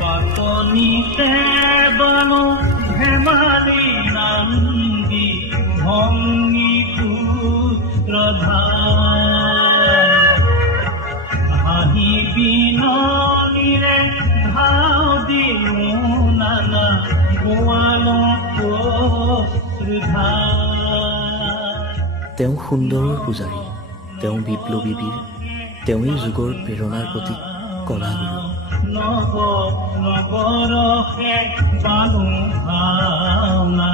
পাতনিতে বানো ধেমালি নান্দি ভঙ্গি পুত্ৰধাৰ হাঁহি বিননিৰে ধাও দিলো নানা গোৱালো তেওঁ সুন্দৰৰ পূজাৰী, তেওঁ বিপ্লৱী বীৰ, তেওঁই যুগৰ প্ৰেৰণাৰ প্ৰতীক কলাগুৰু। নৱ নৱৰসে বানো ভাওনা